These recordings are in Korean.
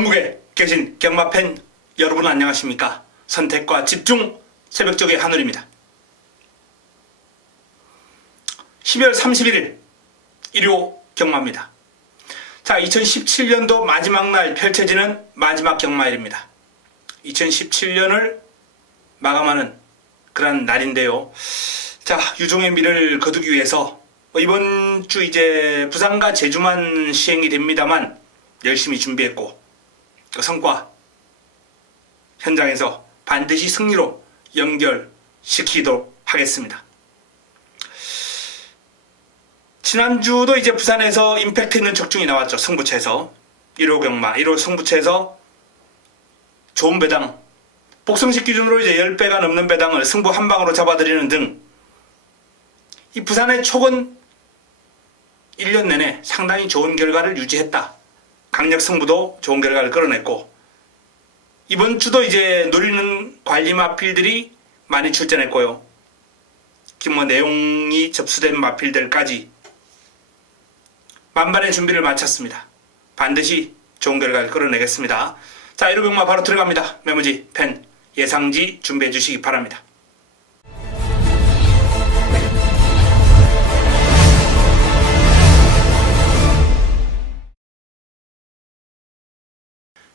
전국에 계신 경마팬 여러분 안녕하십니까? 선택과 집중 새벽적의 하늘입니다. 12월 31일 일요 경마입니다. 자, 2017년도 마지막 날 펼쳐지는 마지막 경마일입니다. 2017년을 마감하는 그런 날인데요. 자, 유종의 미를 거두기 위해서 이번 주 이제 부산과 제주만 시행이 됩니다만 열심히 준비했고 그 성과 현장에서 반드시 승리로 연결시키도록 하겠습니다. 지난주도 이제 부산에서 임팩트 있는 적중이 나왔죠. 승부처에서 1호 경마, 1호 승부처에서 좋은 배당, 복성식 기준으로 이제 10배가 넘는 배당을 승부 한 방으로 잡아드리는 등 이 부산의 촉은 1년 내내 상당히 좋은 결과를 유지했다. 강력 승부도 좋은 결과를 끌어냈고 이번 주도 이제 노리는 관리 마필들이 많이 출전했고요. 뭐 내용이 접수된 마필들까지 만반의 준비를 마쳤습니다. 반드시 좋은 결과를 끌어내겠습니다. 자, 1호 경마 바로 들어갑니다. 메모지, 펜, 예상지 준비해 주시기 바랍니다.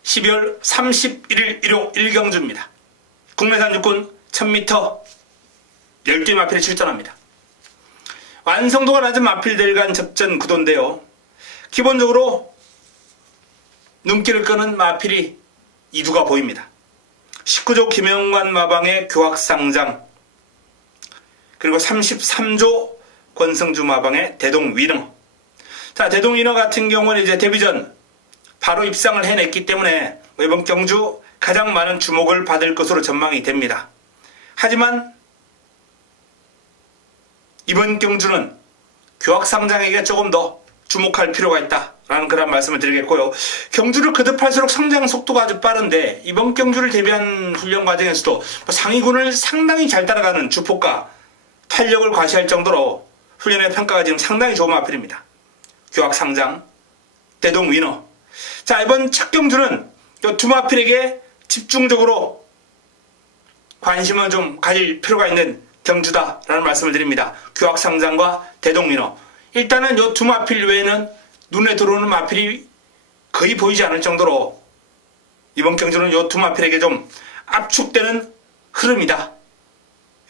(12월 31일) 1호 1경주입니다. 국내산 육군 1000m 12개 마필이 출전합니다. 완성도가 낮은 마필들 간 접전 구도인데요. 기본적으로 눈길을 끄는 마필이 이두가 보입니다. 19조 김영관 마방의 교학상장, 그리고 33조 권성주 마방의 대동위너. 자, 대동위너 같은 경우는 이제 데뷔전 바로 입상을 해냈기 때문에 이번 경주 가장 많은 주목을 받을 것으로 전망이 됩니다. 하지만 이번 경주는 교학상장에게 조금 더 주목할 필요가 있다라는 그런 말씀을 드리겠고요. 경주를 거듭할수록 성장 속도가 아주 빠른데 이번 경주를 대비한 훈련 과정에서도 상위군을 상당히 잘 따라가는 주폭과 탄력을 과시할 정도로 훈련의 평가가 지금 상당히 좋은 마필입니다. 교학상장, 대동위너. 자, 이번 첫 경주는 이 두 마필에게 집중적으로 관심을 좀 가질 필요가 있는 경주다라는 말씀을 드립니다. 교학상장과 대동위너. 일단은 이 두 마필 외에는 눈에 들어오는 마필이 거의 보이지 않을 정도로 이번 경주는 이 두 마필에게 좀 압축되는 흐름이다.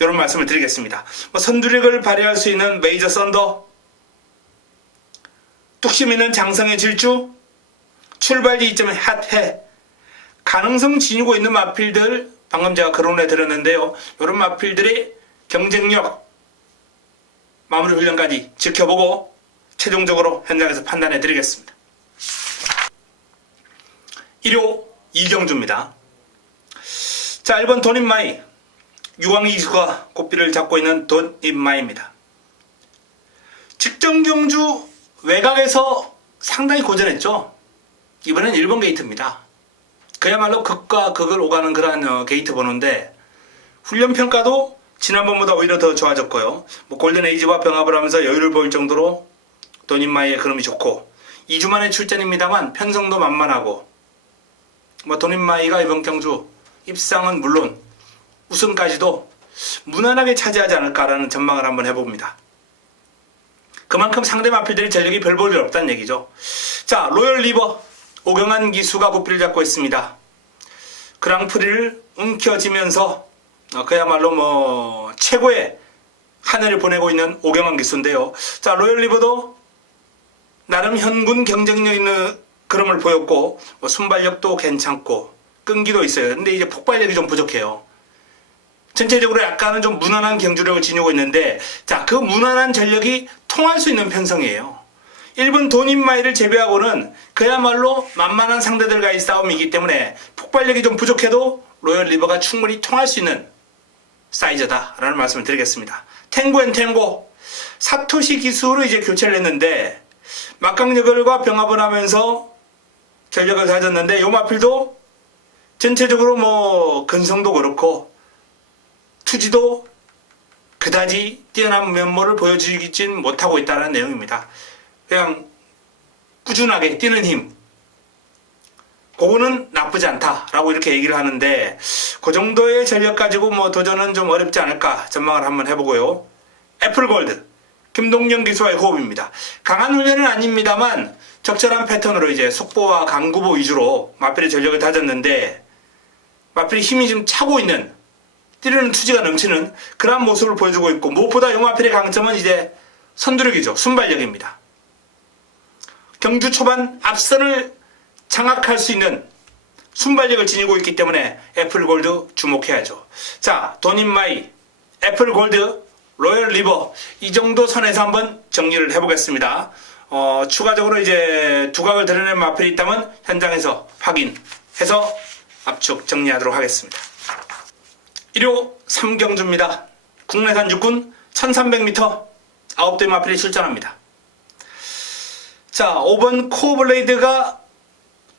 이런 말씀을 드리겠습니다. 선두력을 발휘할 수 있는 메이저 썬더, 뚝심 있는 장성의 질주, 출발지 이점의 핫해, 가능성 지니고 있는 마필들 방금 제가 거론해 드렸는데요. 이런 마필들의 경쟁력, 마무리 훈련까지 지켜보고 최종적으로 현장에서 판단해 드리겠습니다. 1호 2경주입니다. 자, 1번 돈인마이, 유광희 기수가 고삐를 잡고 있는 돈인마이입니다. 직전 경주 외곽에서 상당히 고전했죠. 이번엔 1번 게이트입니다. 그야말로 극과 극을 오가는 그러한 게이트 번호인데 훈련평가도 지난번보다 오히려 더 좋아졌고요. 골든에이지와 병합을 하면서 여유를 보일 정도로 돈인마이의 그름이 좋고 2주 만에 출전입니다만 편성도 만만하고 돈인마이가 이번 경주 입상은 물론 우승까지도 무난하게 차지하지 않을까라는 전망을 한번 해봅니다. 그만큼 상대 마필들이 전력이 별 볼 일 없다는 얘기죠. 자, 로열 리버 오경환 기수가 고삐를 잡고 있습니다. 그랑프리를 움켜쥐면서 그야말로 최고의 한 해를 보내고 있는 오경환 기수인데요. 자, 로열 리버도 나름 현군 경쟁력 있는 그림을 보였고 순발력도 괜찮고 끈기도 있어요. 근데 이제 폭발력이 좀 부족해요. 전체적으로 약간은 좀 무난한 경주력을 지니고 있는데 자, 그 무난한 전력이 통할 수 있는 편성이에요. 1번 돈인마이를 제외하고는 그야말로 만만한 상대들과의 싸움이기 때문에 폭발력이 좀 부족해도 로열 리버가 충분히 통할 수 있는 사이즈다 라는 말씀을 드리겠습니다. 탱고 앤 탱고, 사토시 기수로 이제 교체를 했는데 막강력을과 병합을 하면서 전력을 가졌는데 요 마필도 전체적으로 근성도 그렇고 투지도 그다지 뛰어난 면모를 보여주진 못하고 있다는 내용입니다. 그냥 꾸준하게 뛰는 힘, 그거는 나쁘지 않다라고 이렇게 얘기를 하는데 그 정도의 전력 가지고 뭐 도전은 좀 어렵지 않을까 전망을 한번 해보고요. 애플골드 김동영 기수와의 호흡입니다. 강한 훈련은 아닙니다만 적절한 패턴으로 이제 속보와 강구보 위주로 마필의 전력을 다졌는데 마필이 힘이 좀 차고 있는 뛰려는 투지가 넘치는 그런 모습을 보여주고 있고 무엇보다 이 마필의 강점은 이제 선두력이죠. 순발력입니다. 경주 초반 앞선을 장악할 수 있는 순발력을 지니고 있기 때문에 애플골드 주목해야죠. 자, 돈인마이, 애플골드, 로열리버 이 정도 선에서 한번 정리를 해보겠습니다. 추가적으로 이제 두각을 드러낸 마필이 있다면 현장에서 확인해서 압축 정리하도록 하겠습니다. 1호 3경주입니다. 국내산 육군 1300m 9대 마필이 출전합니다. 자, 5번 코어블레이드가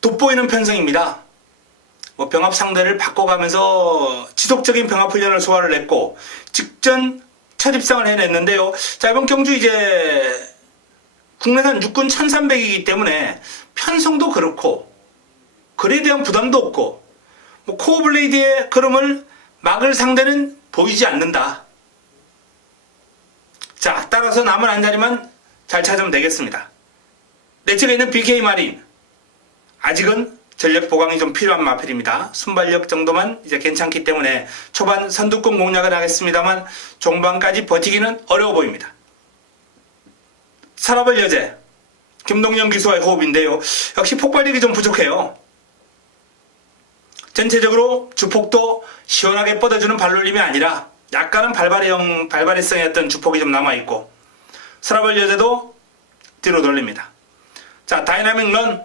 돋보이는 편성입니다. 병합 상대를 바꿔가면서 지속적인 병합 훈련을 소화를 했고 직전 첫 입상을 해냈는데요. 자, 이번 경주 이제 국내산 육군 1300이기 때문에 편성도 그렇고 글에 대한 부담도 없고 코어블레이드의 걸음을 막을 상대는 보이지 않는다. 자, 따라서 남은 한 자리만 잘 찾으면 되겠습니다. 내 측에 있는 BK 마린 아직은 전력 보강이 좀 필요한 마필입니다. 순발력 정도만 이제 괜찮기 때문에 초반 선두권 공략을 하겠습니다만 종반까지 버티기는 어려워 보입니다. 사라벌 여제 김동영 기수와의 호흡인데요. 역시 폭발력이 좀 부족해요. 전체적으로 주폭도 시원하게 뻗어주는 발놀림이 아니라 약간은 발바리성의 어떤 주폭이 좀 남아있고 사라벌 여제도 뒤로 돌립니다. 자, 다이나믹 런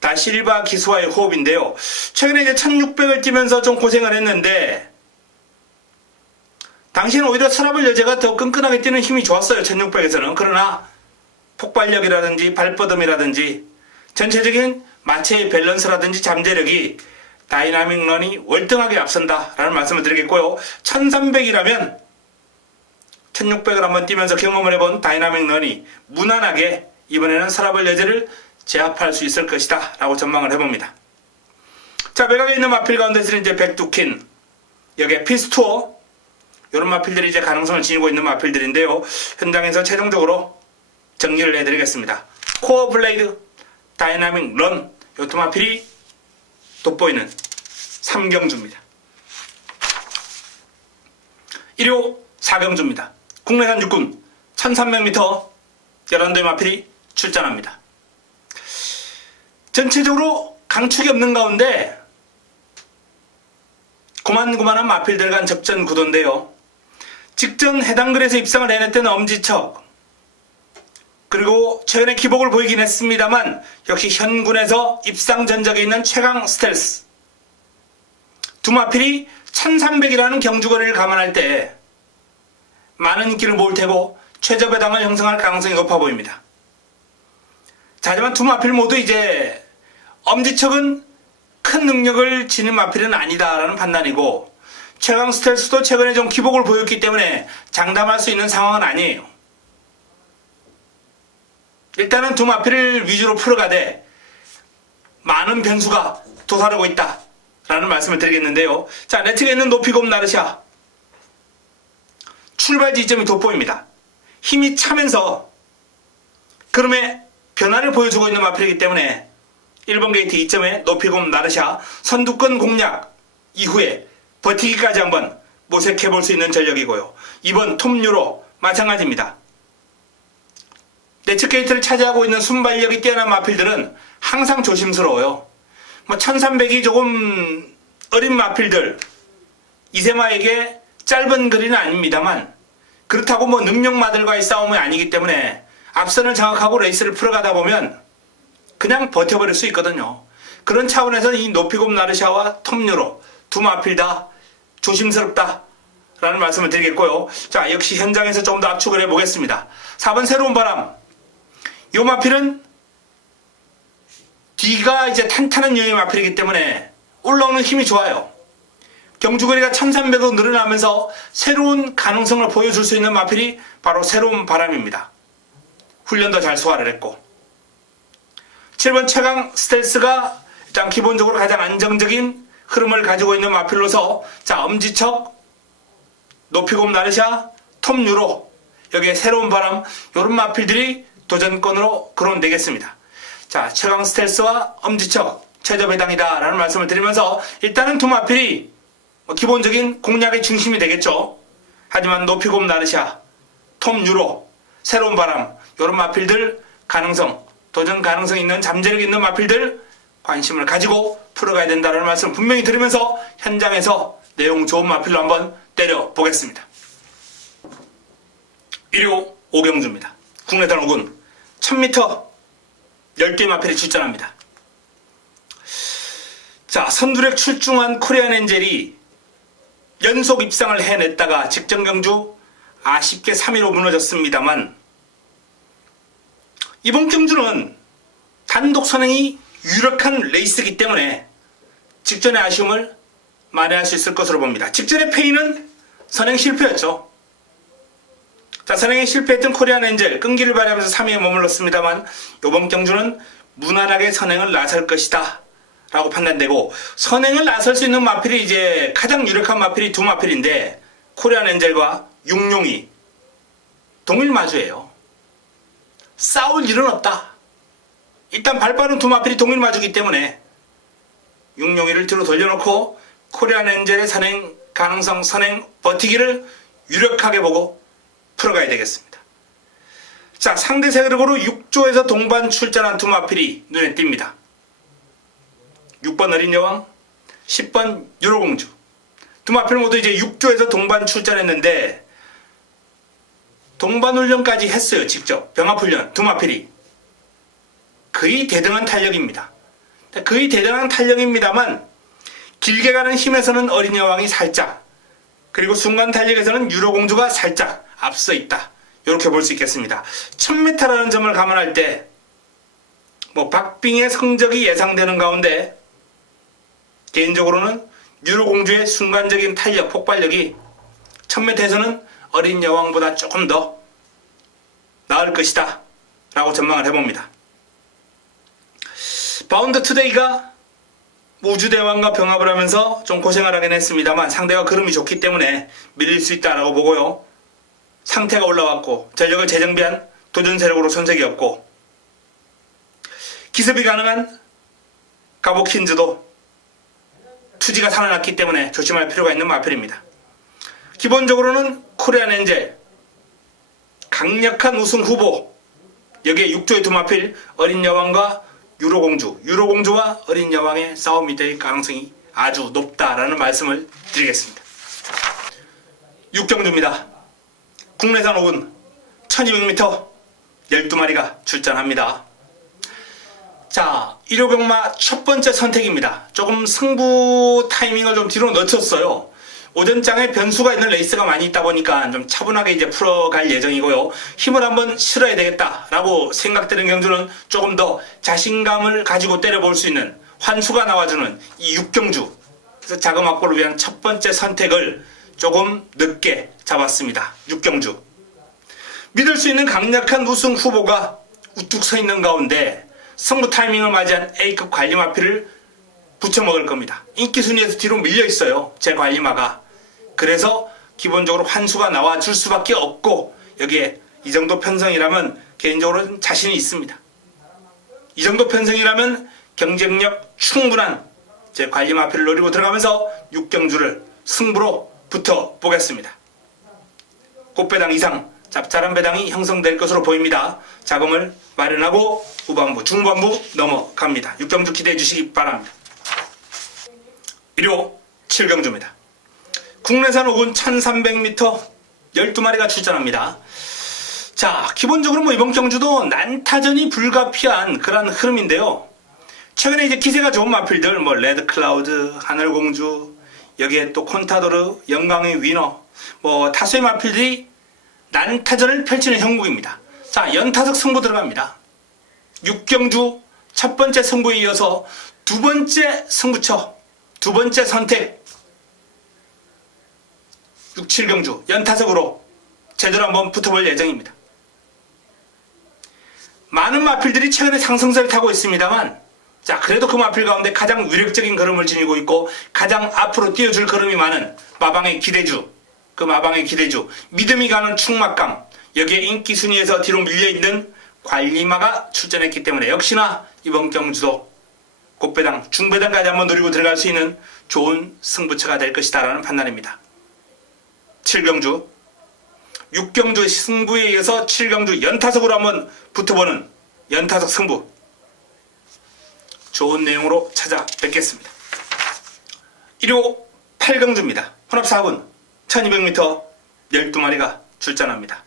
다실바 기수와의 호흡인데요. 최근에 이제 1600을 뛰면서 좀 고생을 했는데 당시에는 오히려 사라벌 여제가 더 끈끈하게 뛰는 힘이 좋았어요. 1600에서는. 그러나 폭발력이라든지 발뻗음이라든지 전체적인 마체의 밸런스라든지 잠재력이 다이나믹 런이 월등하게 앞선다라는 말씀을 드리겠고요. 1300이라면 1600을 한번 뛰면서 경험을 해본 다이나믹 런이 무난하게 이번에는 사라벌 여제를 제압할 수 있을 것이다 라고 전망을 해봅니다. 자, 매각에 있는 마필 가운데서는 이제 백두킨, 여기에 피스투어 이런 마필들이 이제 가능성을 지니고 있는 마필들인데요. 현장에서 최종적으로 정리를 해드리겠습니다. 코어 블레이드, 다이나믹 런 이 두 마필이 돋보이는 3경주입니다. 1호 4경주입니다. 국내산 육군 1300m 11대의 마필이 출전합니다. 전체적으로 강축이 없는 가운데 고만고만한 마필들 간 접전 구도인데요. 직전 해당 글에서 입상을 해냈던 엄지척 그리고 최근에 기복을 보이긴 했습니다만 역시 현군에서 입상 전적에 있는 최강 스텔스 두 마필이 1300이라는 경주거리를 감안할 때 많은 인기를 모을 테고 최저배당을 형성할 가능성이 높아 보입니다. 자, 하지만 두 마필 모두 이제 엄지척은 큰 능력을 지닌 마필은 아니다라는 판단이고 최강 스텔스도 최근에 좀 기복을 보였기 때문에 장담할 수 있는 상황은 아니에요. 일단은 두 마필을 위주로 풀어가되 많은 변수가 도사르고 있다라는 말씀을 드리겠는데요. 자, 내 측에 있는 노피곰 나르샤 출발 지점이 돋보입니다. 힘이 차면서 그럼에 변화를 보여주고 있는 마필이기 때문에 1번 게이트 2점에 노피곰 나르샤 선두권 공략 이후에 버티기까지 한번 모색해 볼 수 있는 전력이고요. 2번 톱유로 마찬가지입니다. 내측 게이트를 차지하고 있는 순발력이 뛰어난 마필들은 항상 조심스러워요. 1300이 조금 어린 마필들 이세마에게 짧은 거리는 아닙니다만 그렇다고 능력마들과의 싸움이 아니기 때문에 앞선을 장악하고 레이스를 풀어가다 보면 그냥 버텨버릴 수 있거든요. 그런 차원에서 이 노피곰 나르샤와 톱유로 두 마필 다 조심스럽다 라는 말씀을 드리겠고요. 자, 역시 현장에서 좀 더 압축을 해보겠습니다. 4번 새로운 바람 이 마필은 뒤가 이제 탄탄한 유형의 마필이기 때문에 올라오는 힘이 좋아요. 경주거리가 1300으로 늘어나면서 새로운 가능성을 보여줄 수 있는 마필이 바로 새로운 바람입니다. 훈련도 잘 소화를 했고 7번 최강 스텔스가 일단 기본적으로 가장 안정적인 흐름을 가지고 있는 마필로서 자 엄지척, 높이곰 나르샤, 톱 유로 여기에 새로운 바람 이런 마필들이 도전권으로 거론되겠습니다. 자 최강 스텔스와 엄지척 최저 배당이다 라는 말씀을 드리면서 일단은 두 마필이 기본적인 공략의 중심이 되겠죠. 하지만 높이곰 나르샤, 톱 유로, 새로운 바람 이런 마필들 가능성, 도전 가능성 있는 잠재력 있는 마필들 관심을 가지고 풀어가야 된다는 말씀 분명히 드리면서 현장에서 내용 좋은 마필로 한번 때려보겠습니다. 1호 오경주입니다. 국내단 5군 1000m 10개 마필이 출전합니다. 자, 선두력 출중한 코리안 엔젤이 연속 입상을 해냈다가 직전 경주 아쉽게 3위로 무너졌습니다만 이번 경주는 단독 선행이 유력한 레이스이기 때문에 직전의 아쉬움을 만회할 수 있을 것으로 봅니다. 직전의 패인은 선행 실패였죠. 자, 선행에 실패했던 코리안 엔젤 끈기를 발휘하면서 3위에 머물렀습니다만 이번 경주는 무난하게 선행을 나설 것이다 라고 판단되고, 선행을 나설 수 있는 마필이 이제 가장 유력한 마필이 두 마필인데 코리안 엔젤과 육룡이 동일 마주예요. 싸울 일은 없다. 일단 발빠른 두 마필이 동일 마주기 때문에 육룡이를 뒤로 돌려놓고 코리안 엔젤의 선행 가능성, 선행 버티기를 유력하게 보고 풀어가야 되겠습니다. 자, 상대 세력으로 6조에서 동반 출전한 두 마필이 눈에 띕니다. 6번 어린 여왕, 10번 유로공주. 두 마필 모두 이제 6조에서 동반 출전했는데 동반 훈련까지 했어요. 직접 병합훈련 두 마필이. 거의 대등한 탄력입니다. 거의 대등한 탄력입니다만 길게 가는 힘에서는 어린 여왕이 살짝, 그리고 순간 탄력에서는 유로공주가 살짝 앞서 있다. 이렇게 볼 수 있겠습니다. 1000m라는 점을 감안할 때 박빙의 성적이 예상되는 가운데 개인적으로는 유로공주의 순간적인 탄력, 폭발력이 1000m에서는 어린 여왕보다 조금 더 나을 것이다 라고 전망을 해봅니다. 바운드 투데이가 우주대왕과 병합을 하면서 좀 고생을 하긴 했습니다만 상대가 그름이 좋기 때문에 밀릴 수 있다라고 보고요. 상태가 올라왔고 전력을 재정비한 도전 세력으로 손색이었고, 기습이 가능한 가보킨즈도 투지가 살아났기 때문에 조심할 필요가 있는 마필입니다. 기본적으로는 코리안 엔젤 강력한 우승 후보, 여기에 6조의 두 마필 어린 여왕과 유로공주, 유로공주와 어린 여왕의 싸움이 될 가능성이 아주 높다라는 말씀을 드리겠습니다. 6경주입니다. 국내산 5군 1200m 12마리가 출전합니다. 자, 1호 경마 첫 번째 선택입니다. 조금 승부 타이밍을 좀 뒤로 늦췄어요. 오전장에 변수가 있는 레이스가 많이 있다 보니까 좀 차분하게 이제 풀어갈 예정이고요. 힘을 한번 실어야 되겠다라고 생각되는 경주는 조금 더 자신감을 가지고 때려볼 수 있는 환수가 나와주는 이 6경주. 그래서 자금 확보를 위한 첫 번째 선택을 조금 늦게 잡았습니다. 6경주. 믿을 수 있는 강력한 우승 후보가 우뚝 서 있는 가운데 승부 타이밍을 맞이한 A급 관리마필을 붙여먹을 겁니다. 인기 순위에서 뒤로 밀려 있어요. 제 관리마가. 그래서 기본적으로 환수가 나와줄 수밖에 없고, 여기에 이 정도 편성이라면 개인적으로 자신이 있습니다. 이 정도 편성이라면 경쟁력 충분한 제 관리마필을 노리고 들어가면서 6경주를 승부로 붙어보겠습니다. 꽃배당 이상 짭짤한 배당이 형성될 것으로 보입니다. 자금을 마련하고 후반부, 중반부 넘어갑니다. 6경주 기대해 주시기 바랍니다. 1호 7경주입니다. 국내산 5군 1300m 12마리가 출전합니다. 자, 기본적으로 이번 경주도 난타전이 불가피한 그런 흐름인데요. 최근에 이제 기세가 좋은 마필들, 레드클라우드, 하늘공주, 여기에 또 콘타도르, 영광의 위너, 다수의 마필들이 난타전을 펼치는 형국입니다. 자, 연타석 승부 들어갑니다. 6경주 첫 번째 승부에 이어서 두 번째 승부처, 두 번째 선택 6, 7경주 연타석으로 제대로 한번 붙어볼 예정입니다. 많은 마필들이 최근에 상승세를 타고 있습니다만 자, 그래도 그 마필 가운데 가장 위력적인 걸음을 지니고 있고 가장 앞으로 뛰어줄 걸음이 많은 마방의 기대주, 그 마방의 기대주, 믿음이 가는 충막감, 여기에 인기 순위에서 뒤로 밀려있는 관리마가 출전했기 때문에 역시나 이번 경주도 꽃배당, 중배당까지 한번 노리고 들어갈 수 있는 좋은 승부처가 될 것이다 라는 판단입니다. 7경주, 6경주 승부에 이어서 7경주 연타석으로 한번 붙어보는 연타석 승부, 좋은 내용으로 찾아뵙겠습니다. 1호 8경주입니다. 혼합 4분 1200m 12마리가 출전합니다.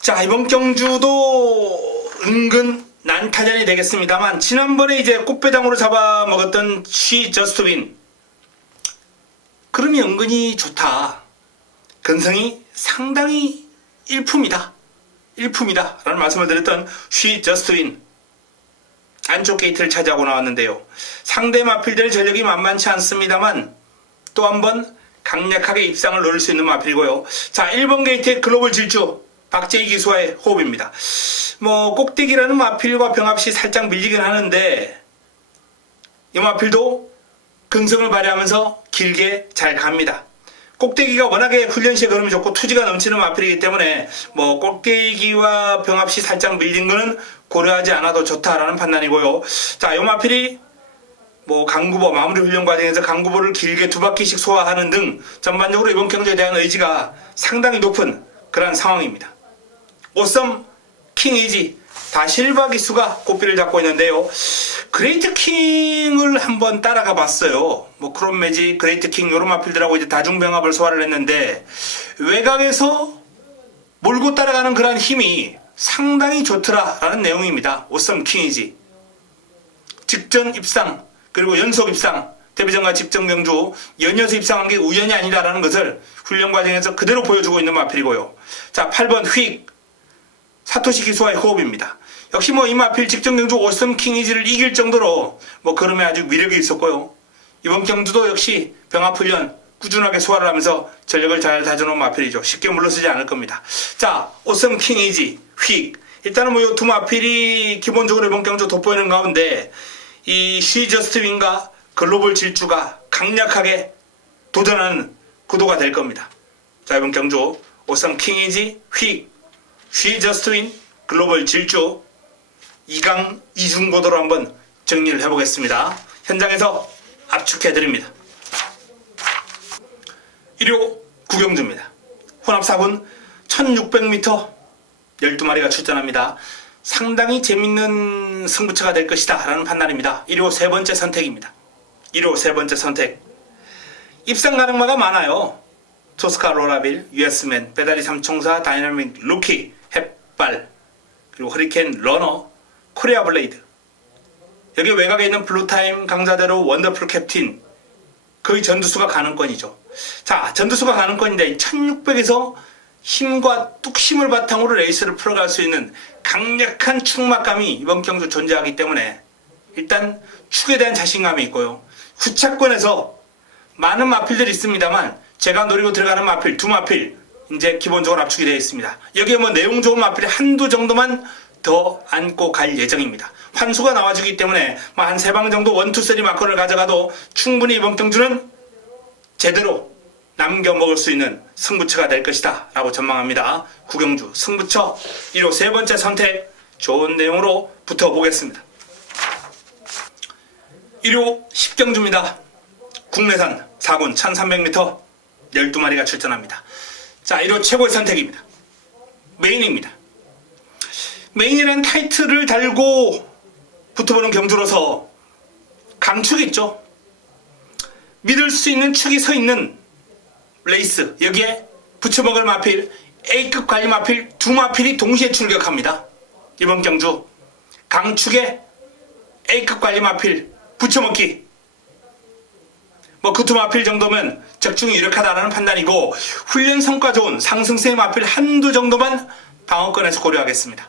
자, 이번 경주도 은근 난타전이 되겠습니다만 지난번에 이제 꽃배당으로 잡아먹었던 쉬 저스트 윈 그럼이 은근히 좋다. 근성이 상당히 일품이다 라는 말씀을 드렸던 쉬 저스트 윈 안쪽 게이트를 차지하고 나왔는데요. 상대 마필들의 전력이 만만치 않습니다만 또 한번 강력하게 입상을 노릴 수 있는 마필이고요. 자, 1번 게이트의 글로벌 질주 박재희 기수와의 호흡입니다. 뭐 꼭대기라는 마필과 병합시 살짝 밀리긴 하는데 이 마필도 근성을 발휘하면서 길게 잘 갑니다. 꼭대기가 워낙에 훈련 시에 걸음이 좋고 투지가 넘치는 마필이기 때문에 뭐 꼭대기와 병합시 살짝 밀린 거는 고려하지 않아도 좋다라는 판단이고요. 자, 이 마필이 뭐 강구보 마무리 훈련 과정에서 강구보를 길게 2바퀴씩 소화하는 등 전반적으로 이번 경주에 대한 의지가 상당히 높은 그런 상황입니다. 오썸 킹 이지 다실바 기수가 꽃비를 잡고 있는데요. 그레이트 킹을 한번 따라가 봤어요. 뭐 크롬 매직, 그레이트 킹 요런 마필들하고 이제 다중병합을 소화를 했는데 외곽에서 몰고 따라가는 그런 힘이 상당히 좋더라라는 내용입니다. 오썸 킹 이지 직전 입상 그리고 연속 입상, 데뷔전과 직전 경주 연이어서 입상한 게 우연이 아니다라는 것을 훈련 과정에서 그대로 보여주고 있는 마필이고요. 자, 8번 휙 사토시 기수와의 호흡입니다. 역시 뭐 이 마필 직전 경주 오썸 킹이지를 이길 정도로 뭐 걸음에 아주 위력이 있었고요. 이번 경주도 역시 병합 훈련 꾸준하게 소화를 하면서 전력을 잘 다져놓은 마필이죠. 쉽게 물러서지 않을 겁니다. 자, 오썸 킹이지 휙 일단은 뭐 이 두 마필이 기본적으로 이번 경주 돋보이는 가운데 이 쉬 저스트 윈과 글로벌 질주가 강력하게 도전하는 구도가 될 겁니다. 자, 이번 경주 오썸 킹이지 휙 쉬 저스트 윈 글로벌 질주 2강 2중고도로 한번 정리를 해보겠습니다. 현장에서 압축해드립니다. 1호 구경주입니다. 혼합 4분 1600m 12마리가 출전합니다. 상당히 재밌는 승부처가 될 것이다 라는 판단입니다. 1호 세 번째 선택입니다. 1호 세 번째 선택 입상 가능마가 많아요. 토스카 로라빌, 유에스맨, 배달리 삼총사, 다이나믹 루키, 햇발 그리고 허리케인 러너, 코리아 블레이드 여기 외곽에 있는 블루타임, 강자대로, 원더풀 캡틴 거의 전두수가 가능권이죠. 자, 전두수가 가능권인데 1600에서 힘과 뚝심을 바탕으로 레이스를 풀어갈 수 있는 강력한 축막감이 이번 경주 존재하기 때문에 일단 축에 대한 자신감이 있고요. 후차권에서 많은 마필들이 있습니다만 제가 노리고 들어가는 마필, 두 마필 이제 기본적으로 압축이 되어 있습니다. 여기에 뭐 내용 좋은 마필이 한두 정도만 더 안고 갈 예정입니다. 환수가 나와주기 때문에 뭐 한 3방 정도 1, 2, 3 마크를 가져가도 충분히 이번 경주는 제대로 남겨 먹을 수 있는 승부처가 될 것이다 라고 전망합니다. 구경주 승부처 1호 세 번째 선택 좋은 내용으로 붙어보겠습니다. 1호 10경주입니다. 국내산 4군 1300m 12마리가 출전합니다. 자, 1호 최고의 선택입니다. 메인입니다. 메인이라는 타이틀을 달고 붙어보는 경주로서 강축이 있죠. 믿을 수 있는 축이 서 있는 레이스 여기에 붙여먹을 마필 A급 관리 마필 두 마필이 동시에 출격합니다. 이번 경주 강축에 A급 관리 마필 붙여먹기 뭐 그 두 마필 정도면 적중이 유력하다라는 판단이고 훈련 성과 좋은 상승세의 마필 한두 정도만 방어권에서 고려하겠습니다.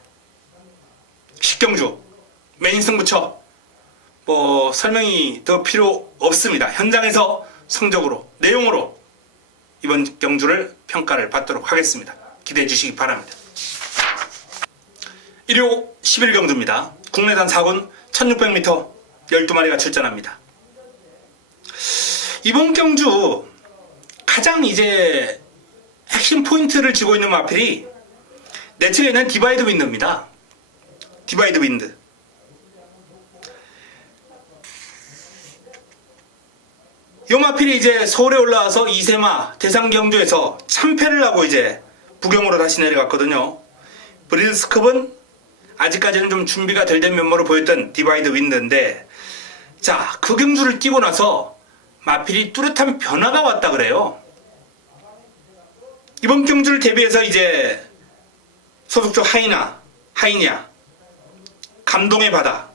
10경주 메인 승부처 뭐 설명이 더 필요 없습니다. 현장에서 성적으로 내용으로 이번 경주를 평가를 받도록 하겠습니다. 기대해 주시기 바랍니다. 1호 11경주입니다. 국내산 4군 1600m 12마리가 출전합니다. 이번 경주 가장 이제 핵심 포인트를 쥐고 있는 마필이 내측에 있는 디바이드 윈드입니다. 디바이드 윈드. 요 마필이 이제 서울에 올라와서 이세마 대상 경주에서 참패를 하고 이제 부경으로 다시 내려갔거든요. 브리드스컵은 아직까지는 좀 준비가 덜 된 면모로 보였던 디바이드 윈드인데, 자, 그 경주를 뛰고 나서 마필이 뚜렷한 변화가 왔다 그래요. 이번 경주를 대비해서 이제 소속조 하이냐, 감동의 바다,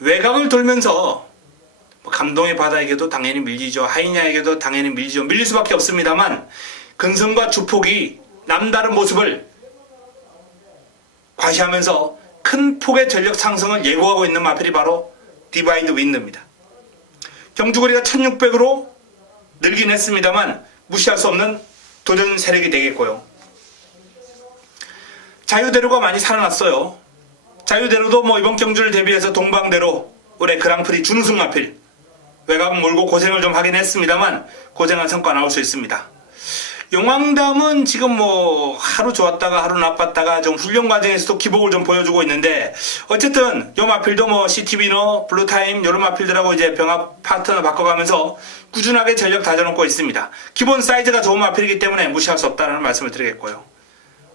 외곽을 돌면서 감동의 바다에게도 당연히 밀리죠. 하이냐에게도 당연히 밀리죠. 밀릴 수밖에 없습니다만 근성과 주폭이 남다른 모습을 과시하면서 큰 폭의 전력 상승을 예고하고 있는 마필이 바로 디바이드 윈드입니다. 경주거리가 1600으로 늘긴 했습니다만 무시할 수 없는 도전 세력이 되겠고요. 자유대로가 많이 살아났어요. 자유대로도 뭐 이번 경주를 대비해서 동방대로 올해 그랑프리 준우승 마필, 외곽 몰고 고생을 좀 하긴 했습니다만 고생한 성과 나올 수 있습니다. 용왕담은 지금 뭐 하루 좋았다가 하루 나빴다가 좀 훈련 과정에서도 기복을 좀 보여주고 있는데, 어쨌든 요 마필도 뭐 시티비너, 블루타임 요런 마필들하고 이제 병합 파트너 바꿔가면서 꾸준하게 전력 다져놓고 있습니다. 기본 사이즈가 좋은 마필이기 때문에 무시할 수 없다는 말씀을 드리겠고요.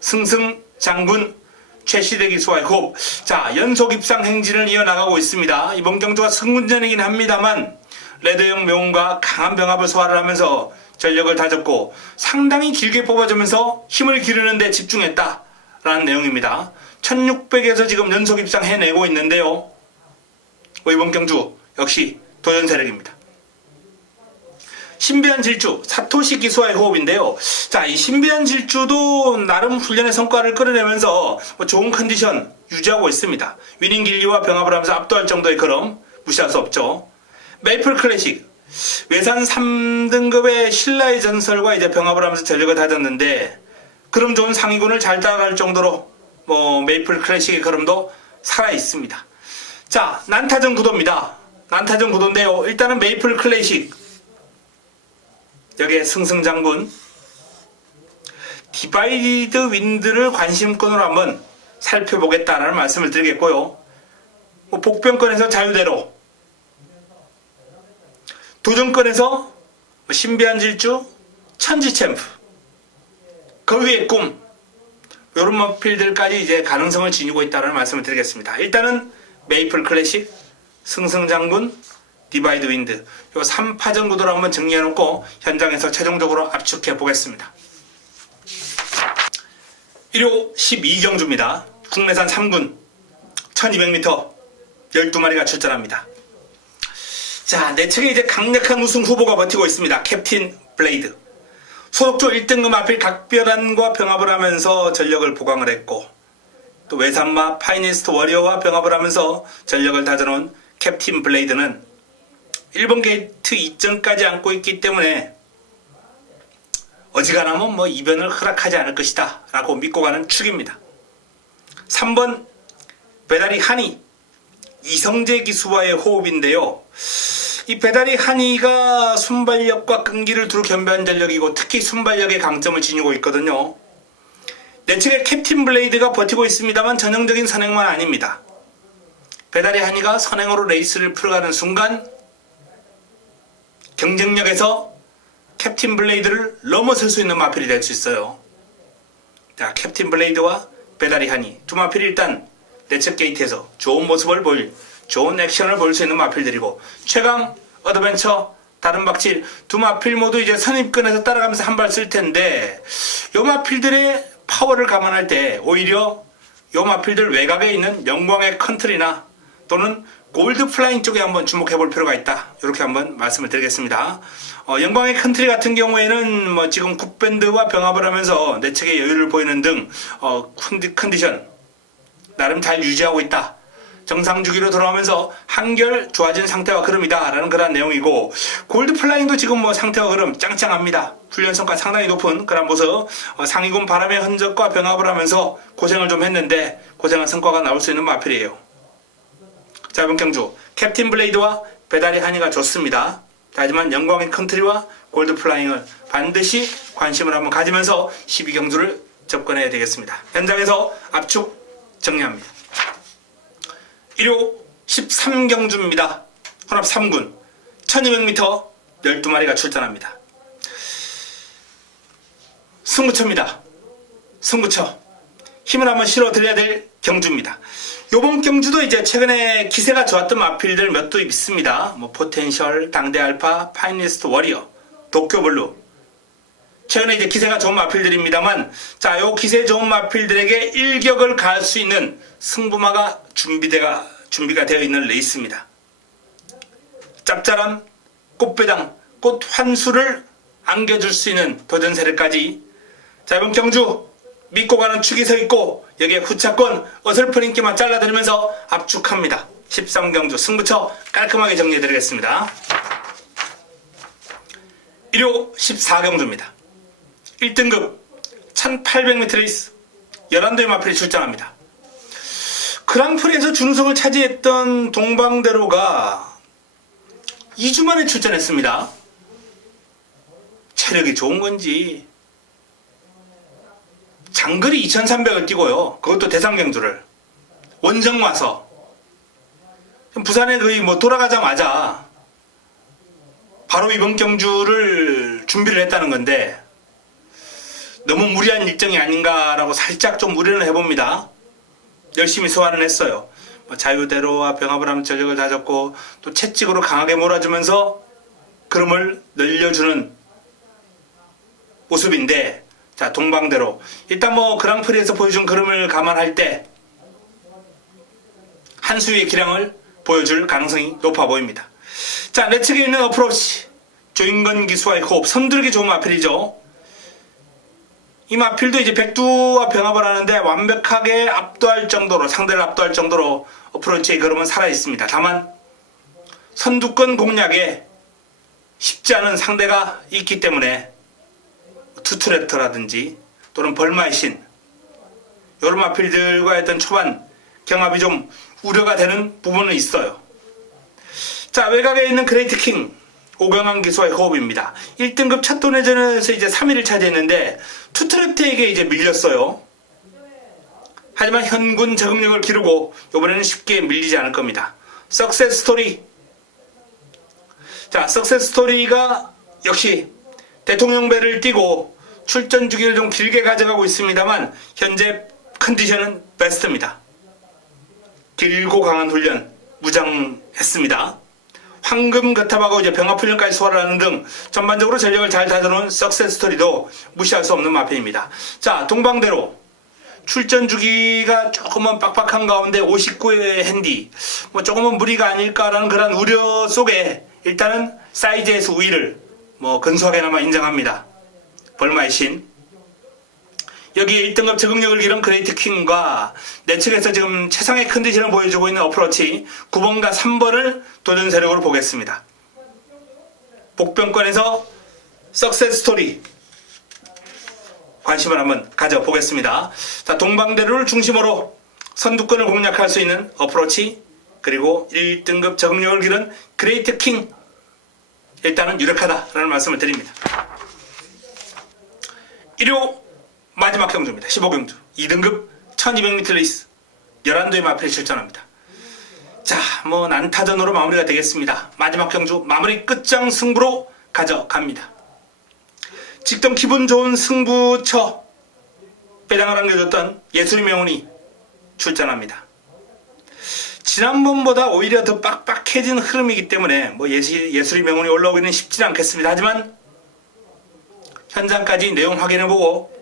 승승 장군 최시대 기수와의 호흡. 자, 연속 입상 행진을 이어나가고 있습니다. 이번 경주가 승군전이긴 합니다만 레드형 명운과 강한 병합을 소화를 하면서 전력을 다졌고 상당히 길게 뽑아주면서 힘을 기르는 데 집중했다라는 내용입니다. 1600에서 지금 연속 입상 해내고 있는데요. 이번 경주 역시 도전 세력입니다. 신비한 질주, 사토시 기수와의 호흡인데요. 자, 이 신비한 질주도 나름 훈련의 성과를 끌어내면서 좋은 컨디션 유지하고 있습니다. 위닝 길리와 병합을 하면서 압도할 정도의 걸음 무시할 수 없죠. 메이플 클래식, 외산 3등급의 신라의 전설과 이제 병합을 하면서 전력을 다졌는데 그럼 좋은 상위군을 잘 따라갈 정도로 메이플 클래식의 걸음도 살아 있습니다. 자, 난타전 구도입니다. 난타전 구도인데요. 일단은 메이플 클래식, 여기에 승승장군, 디바이드 윈드를 관심권으로 한번 살펴보겠다라는 말씀을 드리겠고요. 복병권에서 자유대로, 도전권에서 신비한 질주, 천지챔프, 거위의 꿈, 이런 마필들까지 이제 가능성을 지니고 있다는 말씀을 드리겠습니다. 일단은 메이플 클래식, 승승장군, 디바이드 윈드, 요 3파전 구도로 한번 정리해놓고 현장에서 최종적으로 압축해 보겠습니다. 1호 12경주입니다. 국내산 3군 1200m 12마리가 출전합니다. 자, 내측에 이제 강력한 우승 후보가 버티고 있습니다. 캡틴 블레이드. 소속조 1등급 마필 각별한과 병합을 하면서 전력을 보강을 했고, 또 외산마 파이니스트 워리어와 병합을 하면서 전력을 다져놓은 캡틴 블레이드는 1번 게이트 이전까지 안고 있기 때문에 어지간하면 이변을 허락하지 않을 것이다 라고 믿고 가는 축입니다. 3번 배다리 한이, 이성재 기수와의 호흡인데요. 이 배다리 한이가 순발력과 끈기를 두루 겸비한 전력이고 특히 순발력의 강점을 지니고 있거든요. 내측에 캡틴 블레이드가 버티고 있습니다만 전형적인 선행만 아닙니다. 배다리 한이가 선행으로 레이스를 풀어가는 순간 경쟁력에서 캡틴 블레이드를 넘어설 수 있는 마필이 될 수 있어요. 자, 캡틴 블레이드와 배다리 한이 두 마필이 일단 내측 게이트에서 좋은 모습을 보일, 좋은 액션을 보일 수 있는 마필들이고, 최강, 어드벤처, 다른 박질 두 마필 모두 이제 선입근에서 따라가면서 한 발 쓸 텐데, 요 마필들의 파워를 감안할 때 오히려 요 마필들 외곽에 있는 영광의 컨트리나 또는 골드 플라잉 쪽에 한번 주목해 볼 필요가 있다. 이렇게 한번 말씀을 드리겠습니다. 영광의 컨트리 같은 경우에는 지금 굿밴드와 병합을 하면서 내측의 여유를 보이는 등 컨디션 나름 잘 유지하고 있다. 정상 주기로 돌아오면서 한결 좋아진 상태와 흐름이다 라는 그런 내용이고, 골드 플라잉도 지금 뭐 상태와 흐름 짱짱합니다. 훈련 성과 상당히 높은 그런 모습, 상위군 바람의 흔적과 병합을 하면서 고생을 좀 했는데 고생한 성과가 나올 수 있는 마필이에요. 자, 이번 경주 캡틴 블레이드와 배달의 한이가 좋습니다. 하지만 영광의 컨트리와 골드 플라잉을 반드시 관심을 한번 가지면서 12경주를 접근해야 되겠습니다. 현장에서 압축 정리합니다. 1호 13경주입니다. 혼합 3군 1200m 12마리가 출전합니다. 승부처입니다. 승부처. 힘을 한번 실어드려야 될 경주입니다. 요번 경주도 이제 최근에 기세가 좋았던 마필들 몇 도 있습니다. 뭐 포텐셜, 당대 알파, 파이니스트 워리어, 도쿄블루. 최근에 이제 기세가 좋은 마필들입니다만, 자, 요 기세 좋은 마필들에게 일격을 가할 수 있는 승부마가 준비가 되어 있는 레이스입니다. 짭짤한 꽃배당, 꽃 환수를 안겨줄 수 있는 도전 세력까지. 자, 이번 경주 믿고 가는 축이 서 있고 여기에 후차권 어설픈 인기만 잘라드리면서 압축합니다. 13경주 승부처 깔끔하게 정리해드리겠습니다. 1호 14경주입니다. 1등급 1800m 레이스 11도의 마필이 출전합니다. 그랑프리에서 준우승을 차지했던 동방대로가 2주 만에 출전했습니다. 체력이 좋은 건지 장거리 2300을 뛰고요. 그것도 대상경주를 원정 와서 부산에 거의 뭐 돌아가자마자 바로 이번 경주를 준비를 했다는 건데 너무 무리한 일정이 아닌가라고 살짝 좀 우려를 해봅니다. 열심히 소화를 했어요. 자유대로와 병합을 하면 전력을 다졌고 또 채찍으로 강하게 몰아주면서 그름을 늘려주는 모습인데, 자, 동방대로 일단 뭐 그랑프리에서 보여준 그름을 감안할 때 한 수위의 기량을 보여줄 가능성이 높아 보입니다. 자, 내 측에 있는 어프로치 조인건 기수와의 호흡, 선두르기 좋은 마필이죠. 이 마필도 이제 백두와 병합을 하는데 완벽하게 압도할 정도로, 상대를 압도할 정도로 어프로치의 그름은 살아있습니다. 다만 선두권 공략에 쉽지 않은 상대가 있기 때문에 투트레터라든지 또는 벌마의 신, 이런 마필들과 했던 초반 경합이 좀 우려가 되는 부분은 있어요. 자, 외곽에 있는 그레이트 킹 오경환 기수와의 호흡입니다. 1등급 첫 도내전에서 이제 3위를 차지했는데 투트레트에게 이제 밀렸어요. 하지만 현군 적응력을 기르고 이번에는 쉽게 밀리지 않을 겁니다. 석세스 스토리. 자, 석세스 스토리가 역시 대통령배를 띄고 출전 주기를 좀 길게 가져가고 있습니다만 현재 컨디션은 베스트입니다. 길고 강한 훈련 무장했습니다. 황금 거탑하고 이제 병합훈련까지 소화를 하는 등 전반적으로 전력을 잘 다져놓은 석세스 스토리도 무시할 수 없는 마필입니다. 자, 동방대로 출전 주기가 조금은 빡빡한 가운데 59의 핸디, 뭐 조금은 무리가 아닐까라는 그런 우려 속에 일단은 사이즈에서 우위를 뭐 근소하게나마 인정합니다. 벌마의 신. 여기 1등급 적응력을 기른 그레이트 킹과 내 측에서 지금 최상의 컨디션을 보여주고 있는 어프로치 9번과 3번을 도전 세력으로 보겠습니다. 복병권에서 석세스 스토리 관심을 한번 가져보겠습니다. 자, 동방대로를 중심으로 선두권을 공략할 수 있는 어프로치, 그리고 1등급 적응력을 기른 그레이트 킹, 일단은 유력하다라는 말씀을 드립니다. 1호 마지막 경주입니다. 15경주 2등급 1200m 레이스 11도의 마필이 출전합니다. 자, 뭐 난타전으로 마무리가 되겠습니다. 마지막 경주 마무리 끝장 승부로 가져갑니다. 직접 기분 좋은 승부처 배당을 안겨줬던 예술의 명운이 출전합니다. 지난번보다 오히려 더 빡빡해진 흐름이기 때문에 뭐 예술의 명운이 올라오기는 쉽지 않겠습니다. 하지만 현장까지 내용 확인해보고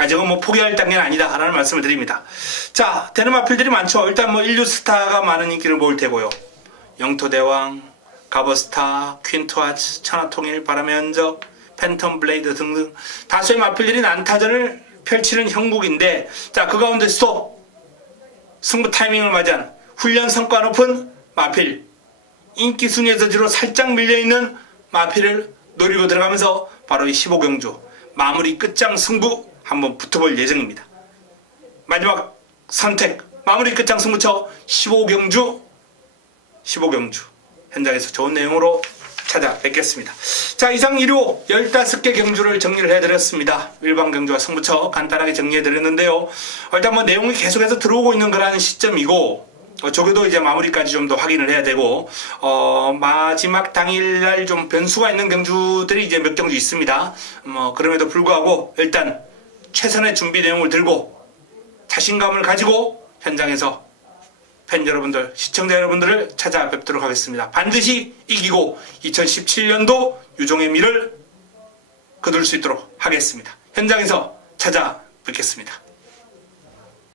아직은 뭐 포기할 단계는 아니다 라는 말씀을 드립니다. 자, 되는 마필들이 많죠. 일단 뭐 인류스타가 많은 인기를 모을 테고요. 영토대왕, 가버스타, 퀸투아츠, 천하통일, 바람의 흔적, 팬텀 블레이드 등등 다수의 마필들이 난타전을 펼치는 형국인데, 자, 그 가운데서도 승부 타이밍을 맞이한 훈련 성과 높은 마필, 인기 순위에서 뒤로 살짝 밀려있는 마필을 노리고 들어가면서 바로 이 15경주 마무리 끝장 승부 한번 붙어볼 예정입니다. 마지막 선택 마무리 끝장 승부처 15경주 현장에서 좋은 내용으로 찾아뵙겠습니다. 자, 이상 1호 15개 경주를 정리를 해드렸습니다. 일반 경주와 승부처 간단하게 정리해드렸는데요. 일단 뭐 내용이 계속해서 들어오고 있는 그런 시점이고, 저기도 이제 마무리까지 좀 더 확인을 해야 되고, 마지막 당일날 좀 변수가 있는 경주들이 이제 몇 경주 있습니다. 그럼에도 불구하고 일단 최선의 준비 내용을 들고 자신감을 가지고 현장에서 팬 여러분들, 시청자 여러분들을 찾아뵙도록 하겠습니다. 반드시 이기고 2017년도 유종의 미를 거둘 수 있도록 하겠습니다. 현장에서 찾아뵙겠습니다.